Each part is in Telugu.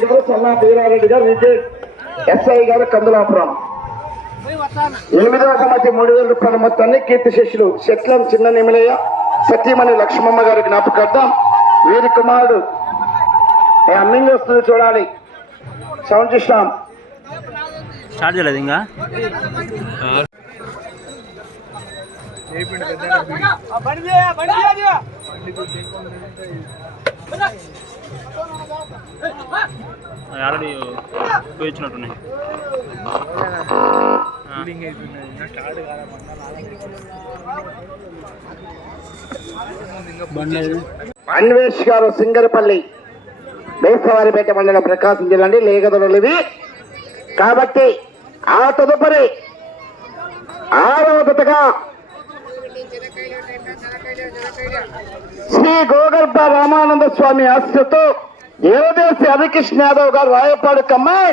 రెడ్డి గారు సన్నా వీరారెడ్డి గారు విజయ్ ఎస్ఐ గారు కందులాపురం. ఎనిమిదవ కమిటీ మూడు వేల రూపాయల మొత్తాన్ని కీర్తి శిష్యులు శట్లం చిన్న నిమిలయ్య సత్యమణి లక్ష్మమ్మ గారి జ్ఞాపకార్థం వీరి కుమారుడు ఏ అమ్మింగ్ వస్తుంది చూడాలి. Sound system. స్టార్ట్ చేయలేదు ఇంకా? ఆల్రెడీ అన్వేష్ గారు సింగరపల్లి బేసవారిపేట మండలం ప్రకాశం జిల్లా అండి లేగదొరలు ఇవి. కాబట్టి ఆ తదుపరి ఆరవ జతగా శ్రీ గోగర్భ రామానంద స్వామి ఆశతో దేవదేశి హరికృష్ణ యాదవ్ గారు రాయపాడు కమ్మాయి.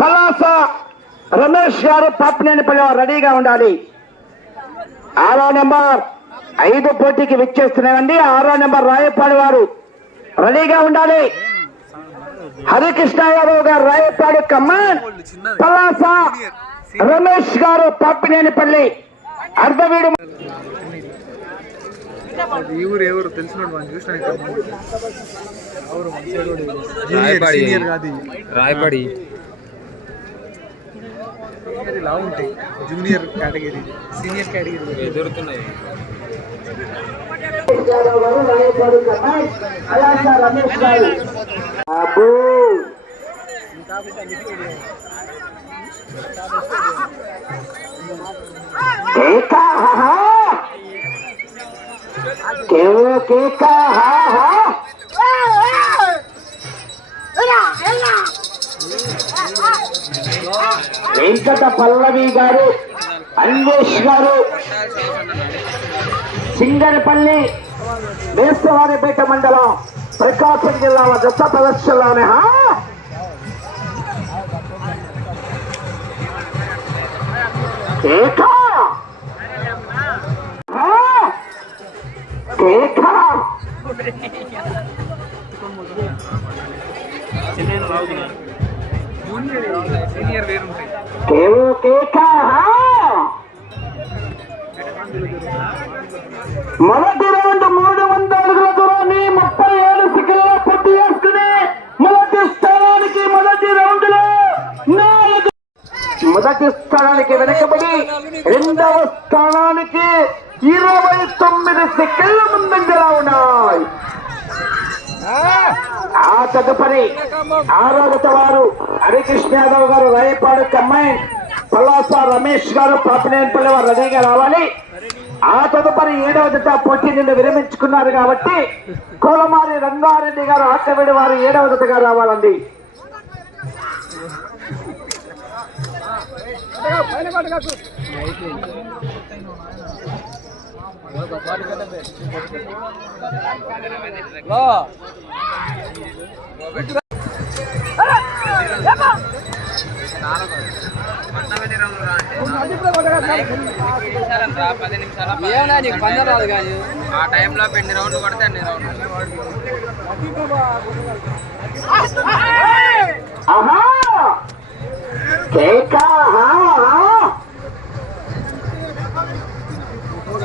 పలాస రమేష్ గారు పాపినేనిపల్లి వారు రెడీగా ఉండాలి. ఆరో నెంబర్ ఐదు పోటీకి విచ్చేస్తున్నాయండి ఆరో నెంబర్ రాయపాడు వారు రెడీగా ఉండాలి. హరికృష్ణ యాదవ్ గారు రాయపాడు కమ్మాన్ పలాస రమేష్ గారు పాపినేని పల్లి. అర్ధవీడు ఈ ఊరు ఎవరు తెలిసినోడు మనం చూసిన సీనియర్ ఇలా ఉంటాయి జూనియర్ కేటగిరీ సీనియర్ కేటగిరీ ఎదురుతున్నాయి. గారు రాయపాడు వెంకట పల్లవి గారు అన్వేష్ గారు సింగరపల్లి మేస్తవారిపేట మండలం ప్రకాశం జిల్లా దత్త ప్రదర్శనలోనే హా? కేకా హా? కేకా చిన్న రావుతున్నా మొదటి రౌండ్ మూడు వందల అడుగుల దూరాన్ని ముప్పై ఏడు సెకండ్ల పూర్తి చేసుకుని మొదటి స్థానానికి మొదటి రౌండ్లో నాలుగు మొదటి స్థానానికి వెనకబడి రెండవ స్థానానికి ఇరవై తొమ్మిది సెకండ్ల ముందంజలా ఉన్నాయి ఆ తదుపరి ఆరోగ్యత వారు హరికృష్ణ యాదవ్ గారు రాయపాడు కమ్మాయి పల్లాస రమేష్ గారు పాపినేనిపల్లి వారు రెడీగా రావాలి. ఆ తదుపరి ఏడవ జత పోటీ నిన్ను విరమించుకున్నారు కాబట్టి కోలమారి రంగారెడ్డి గారు ఆటవిడి వారు ఏడవ జతగా రావాలండి ఏమన్నా నీకు పందెం రాదు కానీ ఆ టైంలో ఎన్ని రౌండ్లు కొడితే అన్ని రౌండ్లు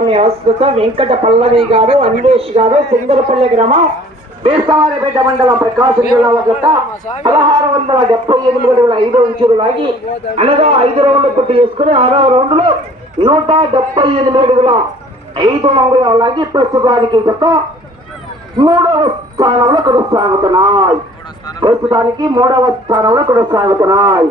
స్వామి ఆశ్రిత వెంకట పల్లవి గారు అన్వేష్ గారు సింగరపల్లి గ్రామం బేస్తవారిపేట మండలం ప్రకాశం జిల్లా గత పదహారు వందల డెబ్బై ఎనిమిది అడుగుల ఐదు ఇంచులు లాగి అనగా ఐదు రౌండ్లు పూర్తి చేసుకుని ఆరో రౌండ్లో నూట డెబ్బై ఎనిమిది అడుగుల ఐదు అంగుళాలు లాగి ప్రస్తుతానికి గత మూడవ స్థానంలో కొనసాగుతున్నాయి. ప్రస్తుతానికి మూడవ స్థానంలో కొనసాగుతున్నాయి.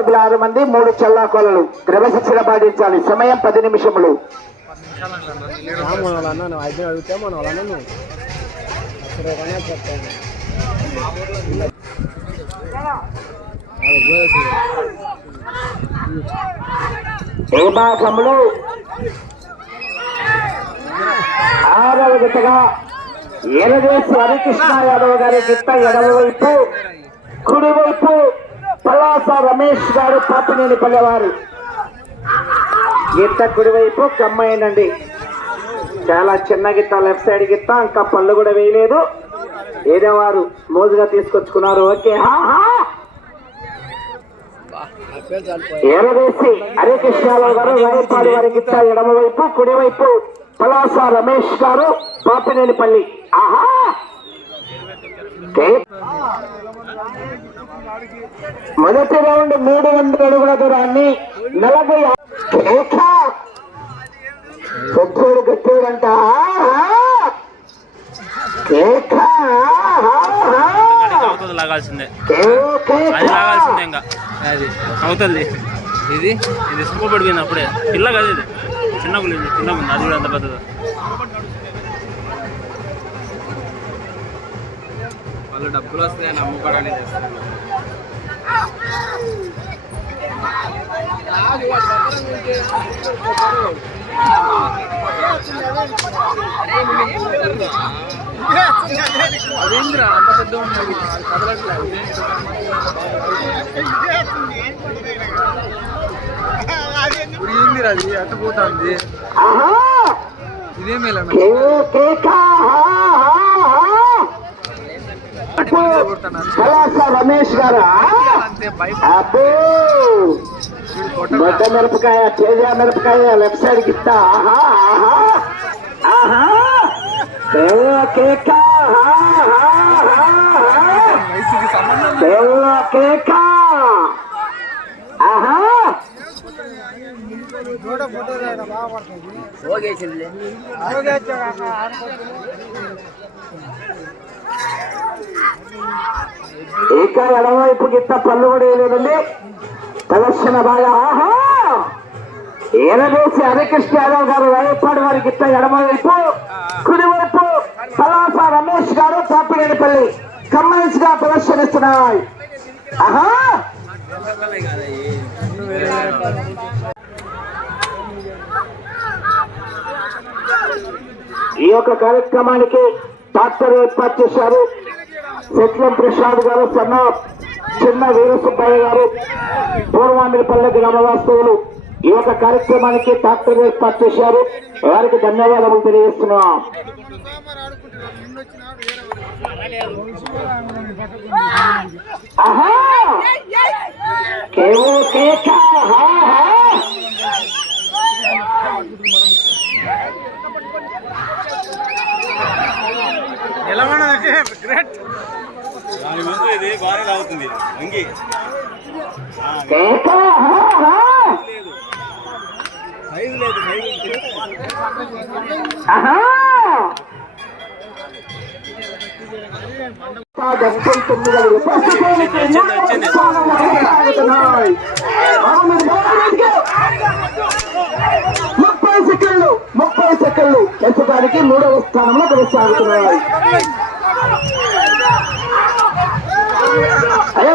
సభ్యులు ఆరు మంది మూడు చల్లాకోలలు. క్రమశిక్షణ పాటించాలి. సమయం పది నిమిషములు. అడిగితే ఆరవ జతగా ఎరవేసి హరికృష్ణ యాదవ్ గారి గిత్త ఎడమవైపు కుడివైపు పలాస రమేష్ గారు పాపినేని పల్లెవారు. గిత్త కుడివైపు కమ్మాయినండి చాలా చిన్న గిత్త లెఫ్ట్ సైడ్ గిత్త ఇంకా పళ్ళు కూడా వేయలేదు. ఏదో వారు మోజుగా తీసుకొచ్చుకున్నారు. ఓకే హా హా. పేరు ఏరవేసి హరికృష్ణారావు గారు రాయపాడి వారి గిత్త ఎడమవైపు కుడివైపు పలాస రమేష్ గారు పాపినేనిపల్లి ఆహా! మొదటి రౌండ్ మూడు వందల అడుగుల దూరాన్ని నలభై. ఆహా. అవుతుంది లాగాల్సిందే. కేక. అది లాగాల్సిందే ఇంకా. అది. అవుతుంది. ఇది? ఇది స్కూల్ పడిపోయింది అప్పుడే. పిల్ల కదా ఇది చిన్న గుళ్ళు ఇది చిన్న ఉంది. అది కూడా అంత పెద్దది వాళ్ళు డబ్బులు వస్తాయని అమ్ముకోవడానికి చేస్తారు అదేంద్రా? అంత పెద్ద ఉన్నది. కదలట్లేదు. ఏందిరా అది? అట్ట పోతుంది. ఆహా ఇదేమేలా రమేష్ గారా? మొట్ట మిరపకాయ తేజ మిరపకాయ లెఫ్ట్ సైడ్ గిత్తా ఆహా ఆహా ఆహా దేవ కేక ఆహా, ఆహా. వయసుకి సంబంధం ఎడవైపు గిత్త పళ్ళు కూడా వేయలేదండి. ప్రదర్శన బాగా ఆహా! ఏలవేసి హరికృష్ణ యాదవ్ గారు రాయపాడు వారి గిత్త ఎడమవైపు కుడివైపు పలాస రమేష్ గారు పాపినేనిపల్లి కమ్మల్స్గా ప్రదర్శనిస్తున్నాయి. ఆహా! ఈ యొక్క కార్యక్రమానికి డాక్టర్ ఏర్పాటు చేశారు. సెట్లం ప్రసాద్ గారు సన్న చిన్న వీరసుబ్బయ్య గారు పూర్వామిరిపల్లె గ్రామవాస్తవులు ఈ యొక్క కార్యక్రమానికి డాక్టర్ ఏర్పాటు చేశారు. వారికి ధన్యవాదములు తెలియజేస్తున్నాం. ఆహా! కేవో కేక హా హా ముప్పై సెకండ్లు ముప్పై సెకండ్లు ఎంతడానికి మూడవ స్థానంలో కొనసాగుతున్నాయి అయ్యా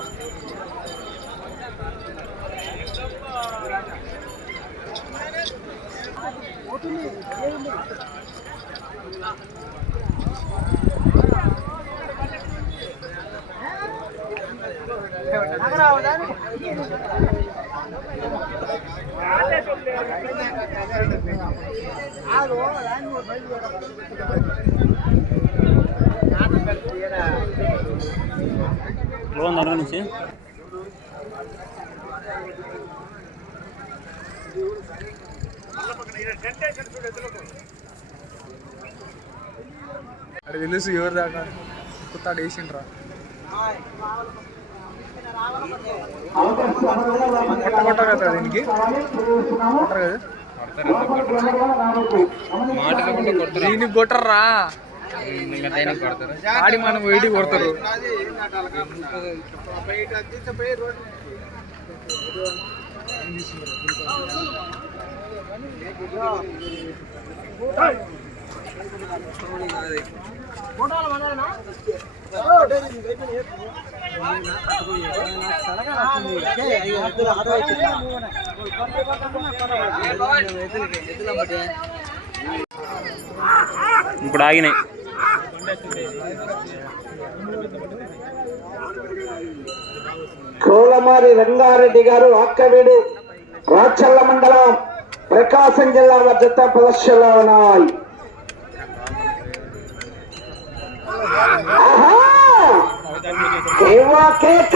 అది తెలుసు ఎవరు దాకా? కొత్త వేసిండ్రా. కొట్ట కొట్ట కదా దీనికి? కొట్టరు కదా? దీనికి కొట్టరా? ఆడి మనం వెయిట్ కొడతారు. ఇప్పుడు ఆగినాయి. కోలమారి రంగారెడ్డి గారు అక్కవీడు రాచల్ల మండలం ప్రకాశం జిల్లా జత ప్రదర్శనలో ఉన్నాయి! కేవా కేక!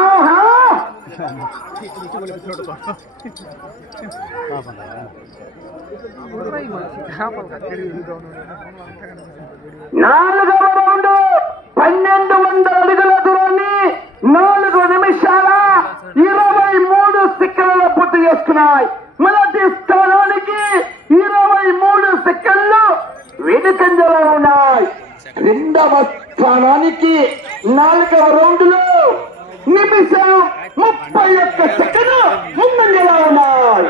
నాలుగవ రౌండ్ పన్నెండు వందల అడుగుల దూరాన్ని నాలుగు నిమిషాల ఇరవై మూడు సెకండ్ల పూర్తి చేసుకున్నాయి మొదటి స్థానానికి ఇరవై మూడు సెకండ్లు వెనుకంజలో ఉన్నాయి రెండవ స్థానానికి నాలుగవ రౌండ్లో నిమిషం ముప్పై ఒక్క సెకండ్ ముందంజలో ఉన్నాయి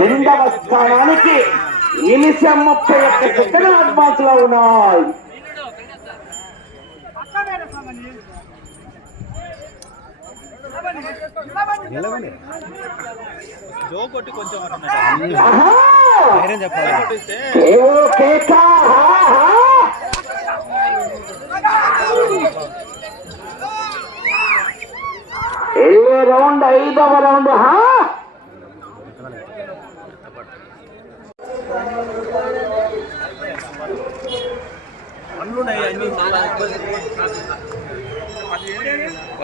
రెండవ స్థానానికి నిమిషం ముప్పై ఒక్క సెకండ్ అడ్వాన్స్లో ఉన్నాయి ఏవో కేక ఆహా! ఏవో రౌండ్ ఐదవ రౌండ్ హా?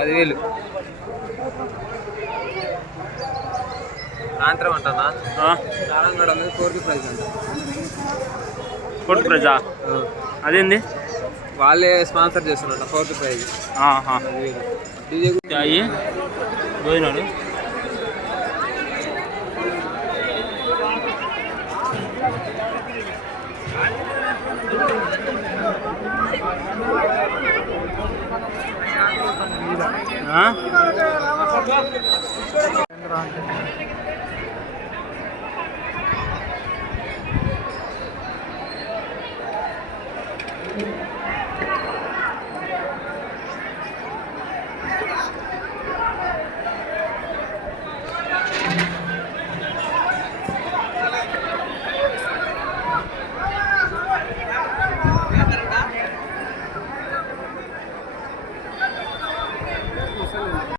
పదివేలు. సాయంత్రం అంటానా? చాలంగడ అనేది ఫోర్త్ ప్రైజ్ అంట. కొట్టు ప్రజా? అదేంది? వాళ్ళే స్పాన్సర్ చేస్తున్నట్ట ఫోర్త్ ప్రైజ్. డీజే అయ్యి పోయినాడు. ఆ?